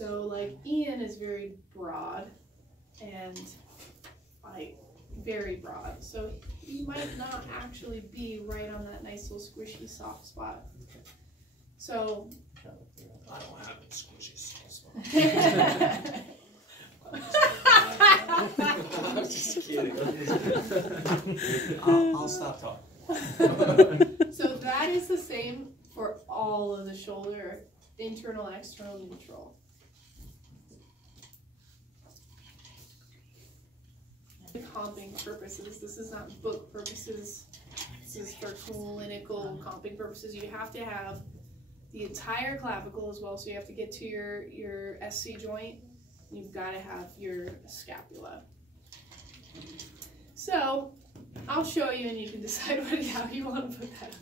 So like Ian is very broad and like very broad. So he might not actually be right on that nice little squishy soft spot. So I don't have a squishy soft spot. I'm just kidding. I'll stop talking. So that is the same for all of the shoulder, internal, external, neutral. For comping purposes, this is not book purposes, this is for clinical comping purposes. You have to have the entire clavicle as well, so you have to get to your SC joint. You've got to have your scapula. So I'll show you and you can decide how you want to put that up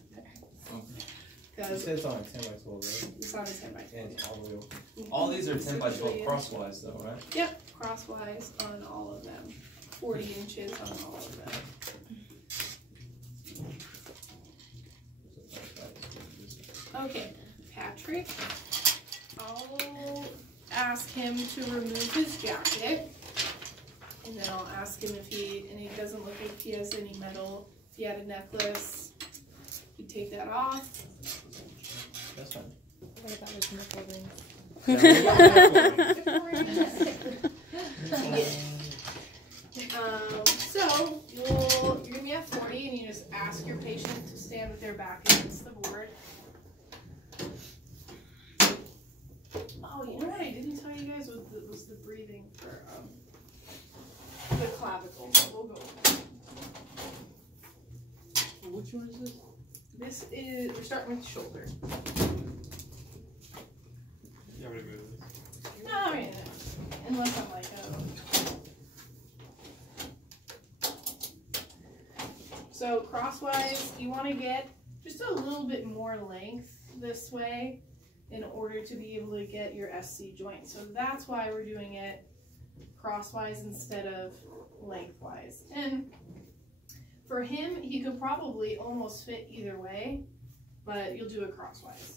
there. You said it's on a 10 by 12, right? It's on a 10 by 12. And it's all the way over. All these are 10 by 12 crosswise though, right? Yep, crosswise on all of them. 40 inches on all of them. Okay, Patrick, I'll ask him to remove his jacket, and then I'll ask him if he doesn't look like he has any metal. If he had a necklace, you take that off. That's fine. What about his nipple rings? So you're gonna be at 40, and you just ask your patient to stand with their back against the board. Oh, you know what I didn't tell you guys was the breathing for the clavicle. So we'll go. Which one is this? This is, we're starting with the shoulder. You already moved this. No, I mean, unless I'm like, oh. So crosswise, you want to get just a little bit more length this way in order to be able to get your SC joint. So that's why we're doing it crosswise instead of lengthwise. And for him, he could probably almost fit either way, but you'll do it crosswise.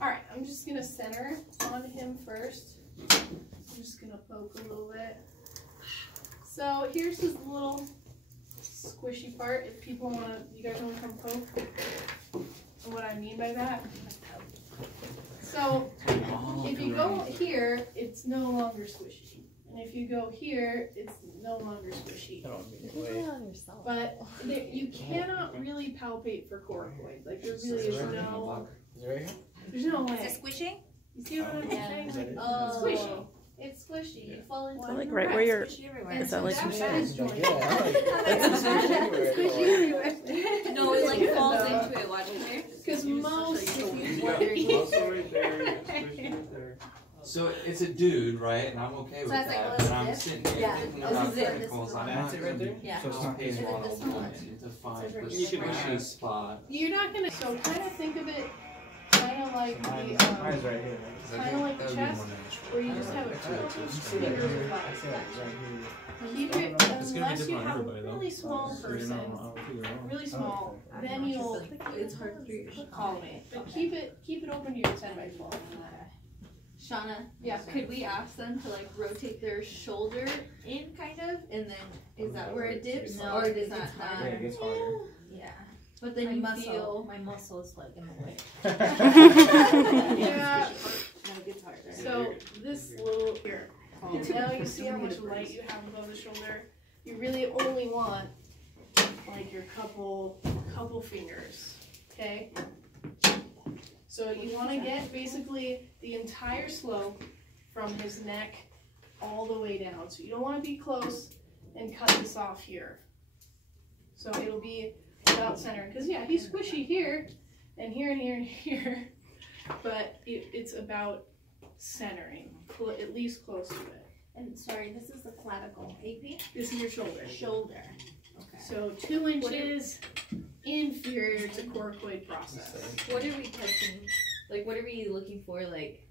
Alright, I'm just going to center on him first. I'm just going to poke a little bit. So here's his little squishy part. If people want to, you guys want to come poke? And what I mean by that? So if you go here, it's no longer squishy. And if you go here, it's no longer squishy. But you cannot really palpate for coracoid. Like there really is no... Is it right here? There's no way. Is it squishing? You see what I'm saying? Is that it? It's squishy. It's squishy. Yeah. You fall into Like right where you're. squishy everywhere. Is that like That's Yeah, his joint. like, that's Squishy everywhere. No, it like falls into it. Watch it there. Because most, if you Also right there, squishy right there. So it's a dude, right? And I'm okay with So that's like that. a But little I'm dip? sitting here Yeah. thinking This about is it. This clinicals. is I'm the not That's it right there? Yeah. So it's I'll not pay Is it all this the one? time to find the You can squishy choose. spot. you're not gonna. So kind of think of it, kind of like Mine's the right here. kind of like the chest, where you just have a couple fingers of I light. see that right here. Keep it It's gonna be unless you different on have a everybody, though. really small person, really small. Then you'll It's hard for you. call me. But keep it open to your 10 by 12. Shauna, Yeah. could we ask them to like rotate their shoulder in kind of, and then is that where it dips, No, or does it's that harder. Yeah, it not? gets harder. Yeah. But then you feel. My muscle is like in the way. Yeah. And it gets harder. So this little here. Now you see how much light you have above the shoulder. You really only want like your couple fingers. Okay. So you want to get basically the entire slope from his neck all the way down. So you don't want to be close and cut this off here. So it'll be about center. Because yeah, he's squishy here and here and here and here. But it's about centering, at least close to it. And sorry, this is the clavicle. AP? This is your shoulder. Shoulder. Okay. So 2 inches inferior to coracoid process. What are we touching? Like, what are we looking for? Like,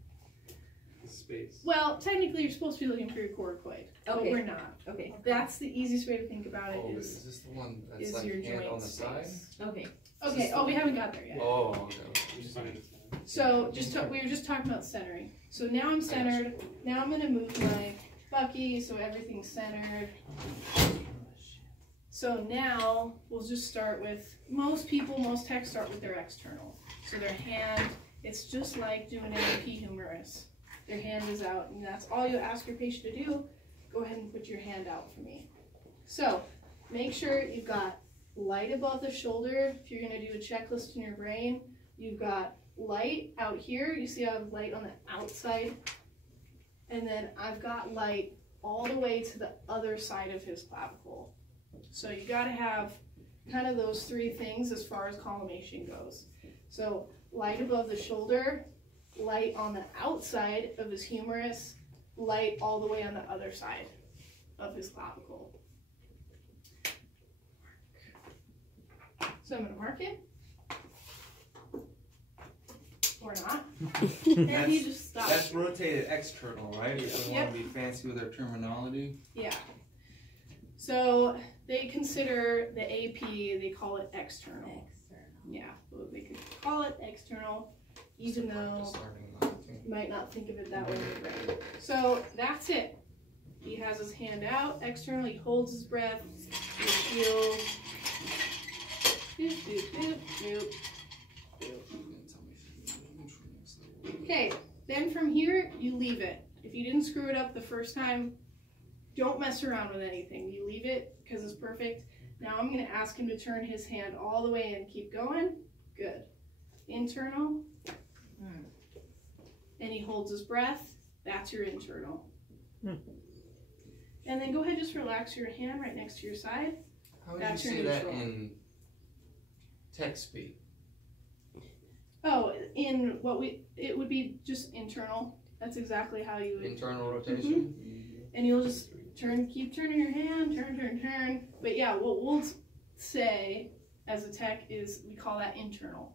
space. Well, technically you're supposed to be looking for your coracoid, but Okay. we're not. Okay. That's the easiest way to think about it Oh, is is this the one that's is like your hand joint on the side? space. Okay. Okay, oh, we haven't got there yet. Oh, okay. Just find it. So we were just talking about centering. So now I'm centered. Now I'm gonna move my Bucky so everything's centered. So now we'll just start with most techs start with their external. So their hand, it's just like doing an AP humerus. Their hand is out, and that's all you ask your patient to do. Go ahead and put your hand out for me. So make sure you've got light above the shoulder. If you're gonna do a checklist in your brain, you've got light out here. You see I have light on the outside, and then I've got light all the way to the other side of his clavicle. So you gotta have kind of those three things as far as collimation goes. So light above the shoulder, light on the outside of his humerus, light all the way on the other side of his clavicle. So I'm gonna mark it. Or not. And you just stop. That's rotated external, right? If we Yep. want to be fancy with our terminology. Yeah. So they consider the AP, they call it external. Yeah, well, they could call it external, even though you might not think of it that way in your brain. So that's it. He has his hand out, external, he holds his breath, he feels. Doop, doop, doop, doop, doop. Okay, then from here, you leave it. If you didn't screw it up the first time, don't mess around with anything. You leave it because it's perfect. Now I'm going to ask him to turn his hand all the way in. Keep going. Good. Internal. And he holds his breath. That's your internal. And then go ahead, just relax your hand right next to your side. How would That's you your say that neutral. in text speak? Oh, it would be just internal. That's exactly how you would. Internal rotation? And you'll just keep turning your hand, turn. But yeah, what we'll say as a tech is we call that internal,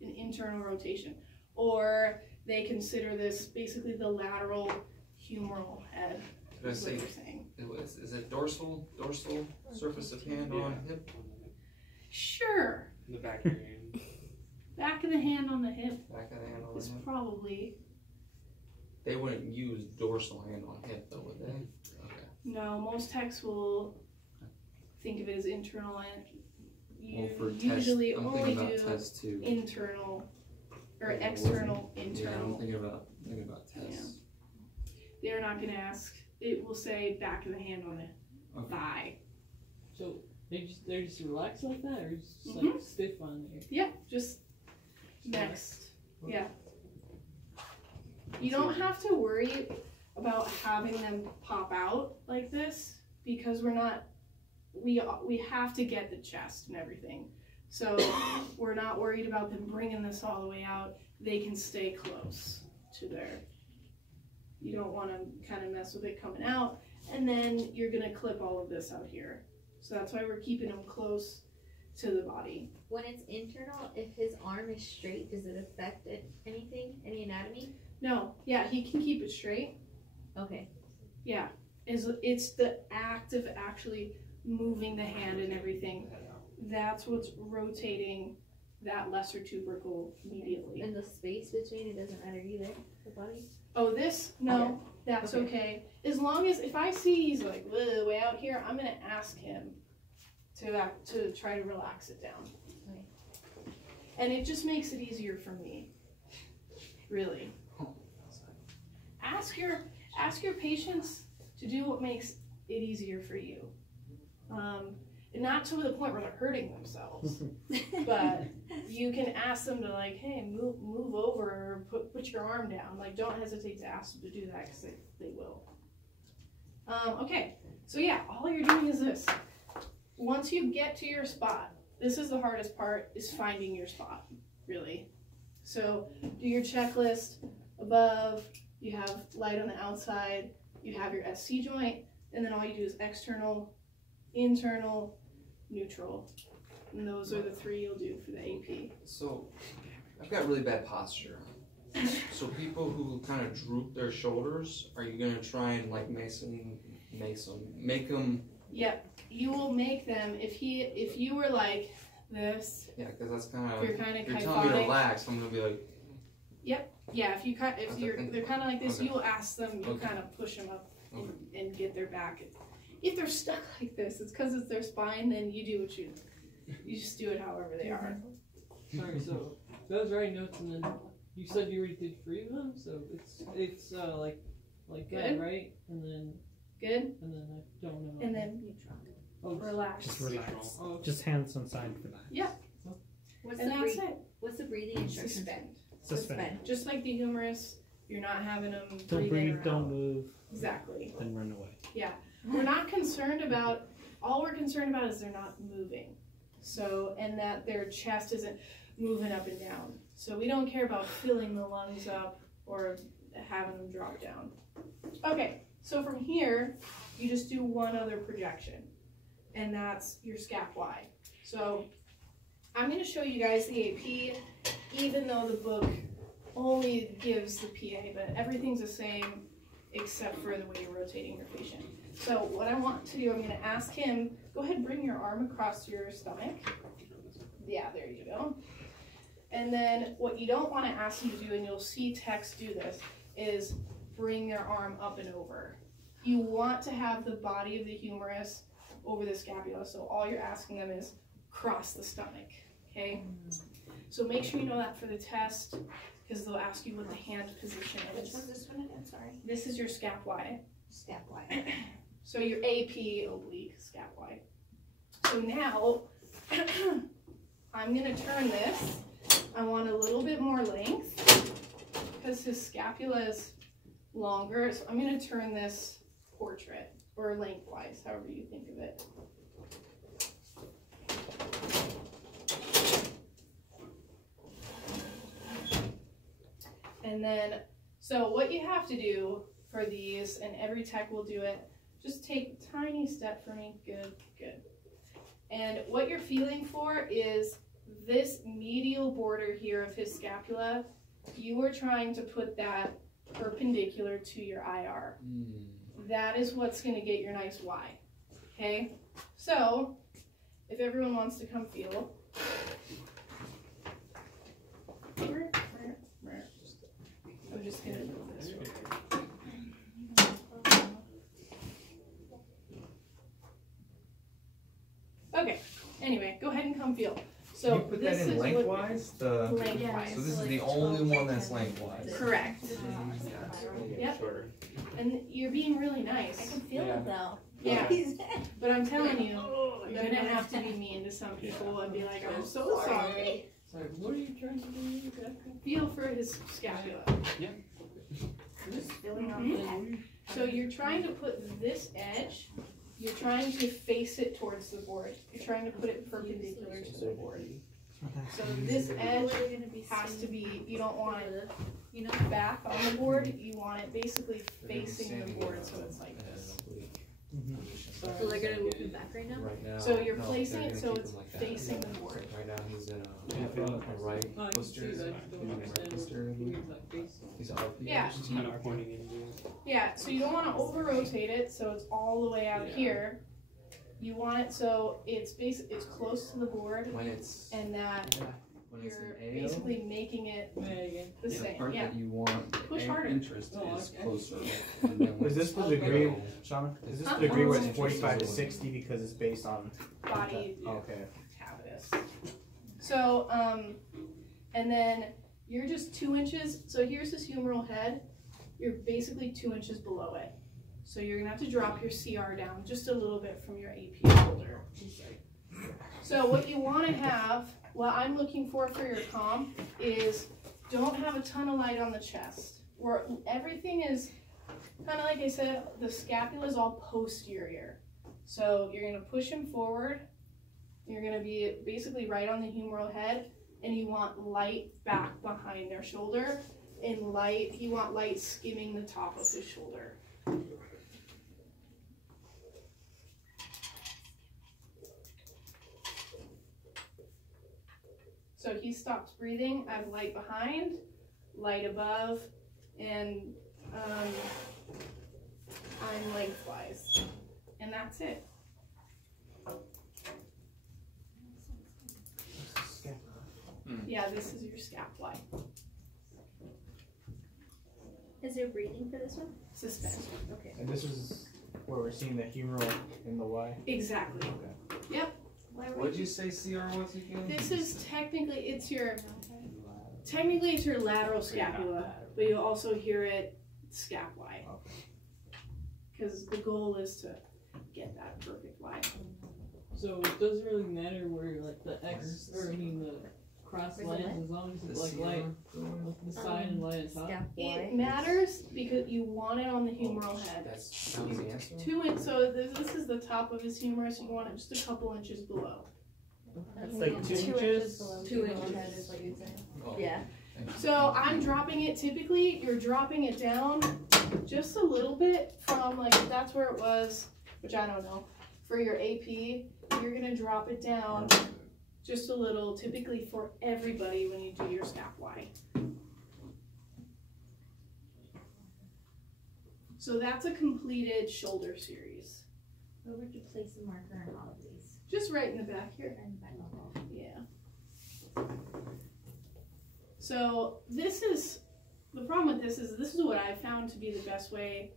an internal rotation. Or they consider this basically the lateral humeral head. Did I Is what say, they're saying. is it dorsal surface of hand on hip? Sure. In the back of your hand. Back of the hand on the hip Back of the hand on is hip? probably, They wouldn't use dorsal hand on hip though, would they? Okay. no, most techs will think of it as internal, and you Well, for test, usually I'm only thinking about do test too. internal or Yeah, external, Yeah, I'm internal. thinking about tests. They're not going to ask. It will say back of the hand on the Okay. thigh. So they're just relaxed like that, or just Mhm. like stiff on there? Yeah, just next. Yeah. You don't have to worry about having them pop out like this because we have to get the chest and everything. So we're not worried about them bringing this all the way out. They can stay close to there. You don't want to kind of mess with it coming out. And then you're going to clip all of this out here. So that's why we're keeping them close to the body. When it's internal, if his arm is straight, does it affect anything? Any anatomy? No, yeah, he can keep it straight. Okay. Yeah, it's the act of actually moving the hand and everything. That's what's rotating that lesser tubercle immediately. And the space between it doesn't matter either. The body. Oh, this? No, that's okay. As long as, if I see he's like way out here, I'm gonna ask him to try to relax it down. Okay. And it just makes it easier for me. Really. Ask your patients to do what makes it easier for you. And not to the point where they're hurting themselves, but you can ask them to like, hey, move over, or put your arm down. Like, don't hesitate to ask them to do that because they will. Okay, so yeah, all you're doing is this. Once you get to your spot, this is the hardest part, is finding your spot, really. So do your checklist. Above, you have light on the outside, you have your SC joint, and then all you do is external, internal, neutral. And those are the three you'll do for the AP. So, I've got really bad posture. So people who kind of droop their shoulders, are you gonna try and like make them? Yep, you will make them if you were like this. Yeah, because that's kind of. You're kind of You're telling me to kyphotic. relax. I'm gonna be like. Yeah, if they're kind of like this, Okay. you will ask them. You Okay. kind of push them up Okay. and get their back. If they're stuck like this, it's because it's their spine. Then you do what you just do it however they are. Sorry, so those writing notes, and then you said you already did 3 of them, so it's like that, Good. right? And then Good, I don't know. and then oh, relax. Just relax. oh, Just hands on side for that. What's And the that's breathing? it. What's the breathing instructions? Suspend. Suspend. Just like the humerus, you're not having them Don't breathe in breathe, or don't out. move, Exactly. then run away. We're not concerned about. All we're concerned about is they're not moving. So, and that their chest isn't moving up and down. So we don't care about filling the lungs up or having them drop down. Okay, so from here, you just do one other projection, and that's your scap Y. So I'm going to show you guys the AP, even though the book only gives the PA, but everything's the same except for the way you're rotating your patient. So what I want to do, I'm going to ask him, go ahead and bring your arm across your stomach. Yeah, there you go. And then what you don't want to ask them to do, and you'll see techs do this, is bring their arm up and over. You want to have the body of the humerus over the scapula, so all you're asking them is cross the stomach, okay? So make sure you know that for the test, because they'll ask you what the hand position Which is. one's this one again? Sorry. This is your scap Y. Step Y. So your AP oblique scap Y. So now, I'm gonna turn this. I want a little bit more length, because his scapula is longer, so I'm gonna turn this portrait, or lengthwise, however you think of it. And then, so what you have to do for these, and every tech will do it, just take a tiny step for me. Good, good. And what you're feeling for is this medial border here of his scapula. You are trying to put that perpendicular to your IR. That is what's going to get your nice Y. Okay? So, if everyone wants to come feel. I'm just going to do this real quick. Okay, anyway, go ahead and come feel. So you put this that in is what- lengthwise? lengthwise. So this is the only one that's lengthwise. Correct. Yep. Shorter. And you're being really I nice. can feel it though. Yeah, He's but I'm telling you, you're gonna have to be mean to some people and be like, I'm so sorry. sorry, what are you trying to do exactly? Feel for his scapula. just feeling on Mhm. the head. So you're trying to put this edge, you're trying to face it towards the board. You're trying to put it perpendicular to the board. So this edge has to be, you don't want it back on the board, you want it basically facing the board, so it's like this. So they're gonna move him back right now? Right now. So you're no, placing they're it gonna so keep it's him like that. facing the board. Right now he's in a right Oh, I can see posture. that. I just don't He's in a right understand posture. what means that face. He's RP. Yeah. Just kind of pointing into. Yeah, so you don't want to over rotate it so it's all the way out Yeah. here. You want it so it's it's close to the board When it's and that when it's you're an AO, basically making it Yeah, again. the the same. part Yeah. that you want Push an harder. interest Oh, is okay. closer. And then when Is this it's the degree, AO, Shauna? Is this Huh? the degree where Oh. it's 45 to 60 because it's based on Body Okay. habitus. So, and then you're just 2 inches. So here's his humeral head. You're basically 2 inches below it. So you're gonna have to drop your CR down just a little bit from your AP shoulder. So what you want to have, what I'm looking for your comp, is don't have a ton of light on the chest. Where everything is kind of like I said, the scapula is all posterior. So you're gonna push him forward. You're gonna be basically right on the humeral head, and you want light back behind their shoulder, and you want light skimming the top of his shoulder. So he stops breathing, I have light behind, light above, and I'm lengthwise, and that's it. Yeah, this is your scapula. Is there breathing for this one? Suspend. Okay. And this is where we're seeing the humeral in the Y. Exactly. Okay. Yep. What'd you say CR was again? This is technically it's your lateral scapula, but you also hear it scapulae. Because the goal is to get that perfect Y. So it doesn't really matter where like the X or I mean the cross lands as long as it's like light the side and light on top. It matters because you want it on the humeral head. That was the answer. 2 inches. So this is the top of his humerus. You want it just a couple inches below. That's like 2 inches. Below 2 inches is what you'd say. Oh. Yeah. So I'm dropping it. Typically, you're dropping it down just a little bit from like if that's where it was, which I don't know. For your AP, you're gonna drop it down just a little. Typically for everybody when you do your scapulae. So that's a completed shoulder series. Where would you place the marker on all of these? Just right in the back here. Yeah. So this is, the problem with this is what I found to be the best way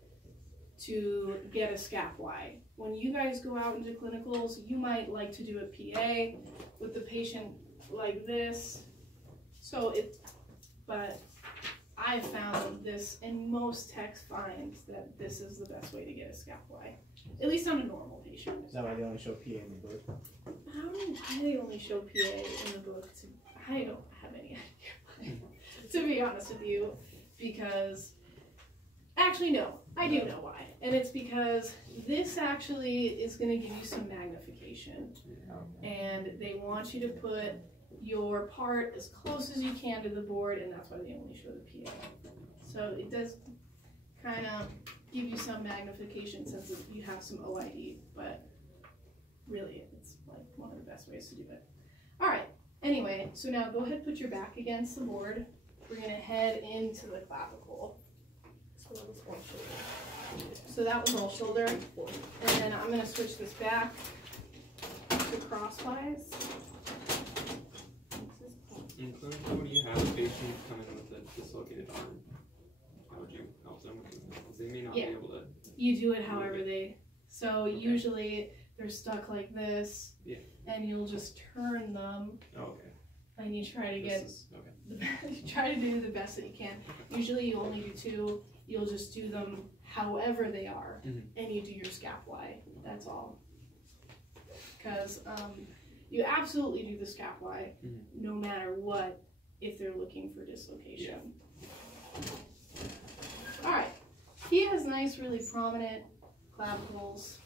to get a scapulae. When you guys go out into clinicals, you might like to do a PA with the patient like this. But I found this, and most techs find that this is the best way to get a scapulae, at least on a normal patient. Is that why they only show PA in the book? I don't know why they only show PA in the book. I don't have any idea why, to be honest with you, because, actually no, I do know why. And it's because this actually is going to give you some magnification. And they want you to put your part as close as you can to the board, and that's why they only show the PA. So it does kind of give you some magnification since you have some OID, but really it's like one of the best ways to do it. All right, anyway, so now go ahead and put your back against the board. We're gonna head into the clavicle. So that was all shoulder. So that was all shoulder. And then I'm gonna switch this back to crosswise. In clinical, when you have a patient come in with a dislocated arm, how would you help them? Because they may not be able to. You do it however they. So usually they're stuck like this, and you'll just turn them. Okay. And you try to get you try to do the best that you can. Usually you only do 2. You'll just do them however they are, and you do your scapulae. That's all. Because you absolutely do the scapulae, no matter what, if they're looking for dislocation. All right. He has nice, really prominent clavicles,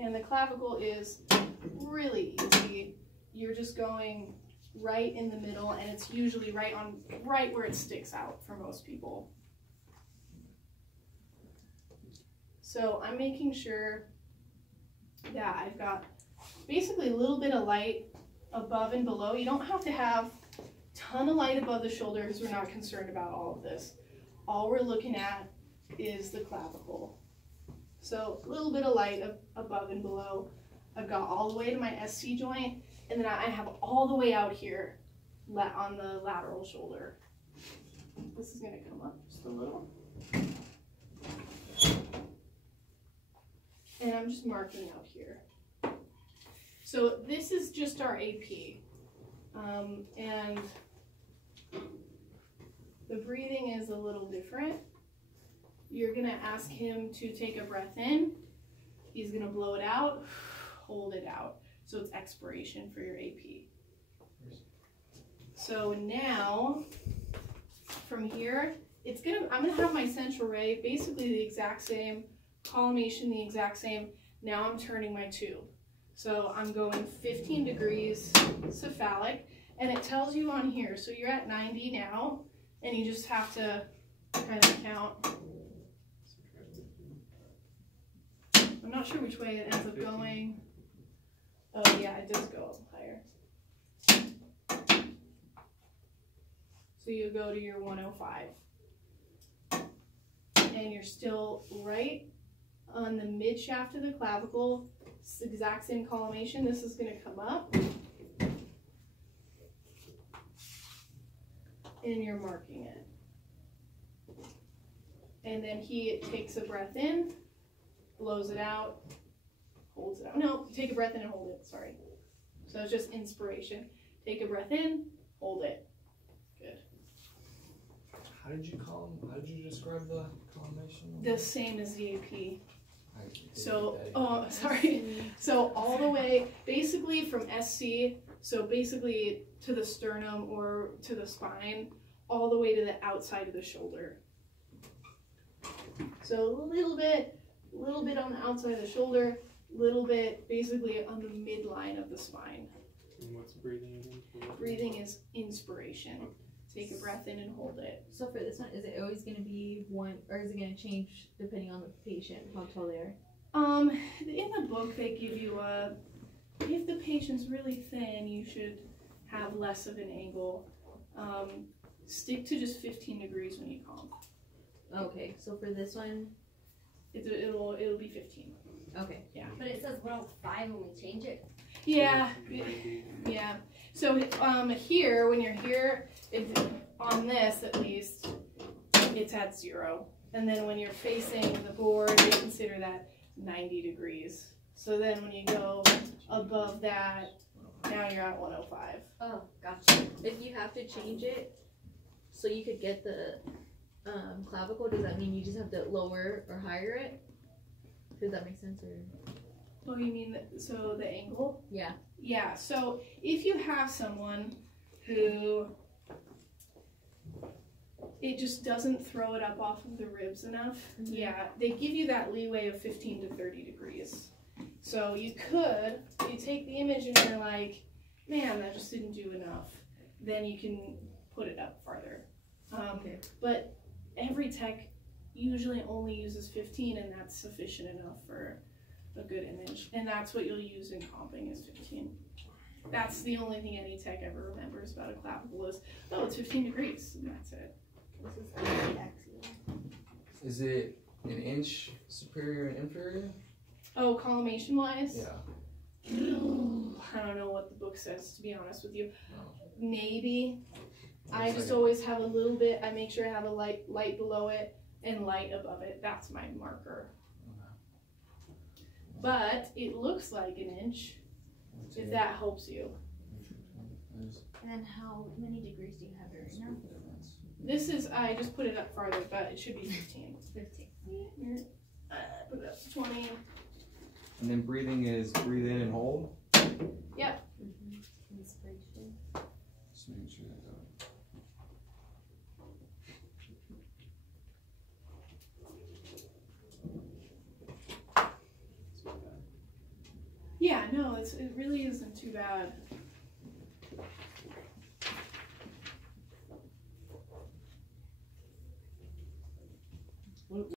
and the clavicle is really easy. You're just going right in the middle, and it's usually right where it sticks out for most people. So I'm making sure that I've got basically a little bit of light above and below. You don't have to have a ton of light above the shoulder because we're not concerned about all of this. All we're looking at is the clavicle. So a little bit of light above and below. I've got all the way to my SC joint, and then I have all the way out here on the lateral shoulder. This is going to come up just a little. And I'm just marking out here. So this is just our AP. And the breathing is a little different. You're going to ask him to take a breath in. He's going to blow it out, hold it out. So it's expiration for your AP. So now, from here, I'm gonna have my central ray basically the exact same, collimation the exact same. Now I'm turning my tube. So I'm going 15 degrees cephalic, and it tells you on here, so you're at 90 now, and you just have to kind of count. I'm not sure which way it ends up going. Oh yeah, it does go up higher. So you go to your 105. And you're still right on the mid shaft of the clavicle. It's the exact same collimation. This is going to come up. And you're marking it. And then he takes a breath in, blows it out, holds it out. No, take a breath in and hold it, sorry. So it's just inspiration. Take a breath in, hold it. Good. How did you describe the collimation? The same as the AP. So, sorry. So all the way, basically from SC, so basically to the sternum or to the spine, all the way to the outside of the shoulder. So a little bit on the outside of the shoulder, little bit basically on the midline of the spine. And what's breathing again? Breathing is inspiration. Take a breath in and hold it. So for this one, is it always going to be one, or is it going to change depending on the patient, how tall they are? In the book they give you if the patient's really thin, you should have less of an angle. Stick to just 15 degrees when you comp. Okay, so for this one, It'll be 15. okay. Yeah. But it says 105 when we change it. Yeah. Yeah. So here, when you're here, on this at least, it's at 0. And then when you're facing the board, they consider that 90 degrees. So then when you go above that, now you're at 105. Oh, gotcha. If you have to change it, so you could get the clavicle, does that mean you just have to lower or higher it? Does that make sense? Or Oh, you mean so the angle? yeah. Yeah, so if you have someone who it just doesn't throw it up off of the ribs enough, yeah, they give you that leeway of 15 to 30 degrees. So you take the image and you're like, man, that just didn't do enough. Then you can put it up farther. But every tech usually only uses 15, and that's sufficient enough for a good image. And that's what you'll use in comping is 15. That's the only thing any tech ever remembers about a clavicle is, oh, it's 15 degrees, and that's it. This is AX. Is it an inch superior and inferior? Oh, collimation-wise? Yeah. I don't know what the book says, to be honest with you. Maybe. I Looks just like always have a little bit. I make sure I have a light below it and light above it. That's my marker. But it looks like an inch, if that helps you. And then how many degrees do you have it right now? This is, I just put it up farther, but it should be 15. 15. Put it up to 20. And then breathing is breathe in and hold. Yep. Inspiration. Just making sure I got it. It's not bad. Yeah, no, it really isn't too bad.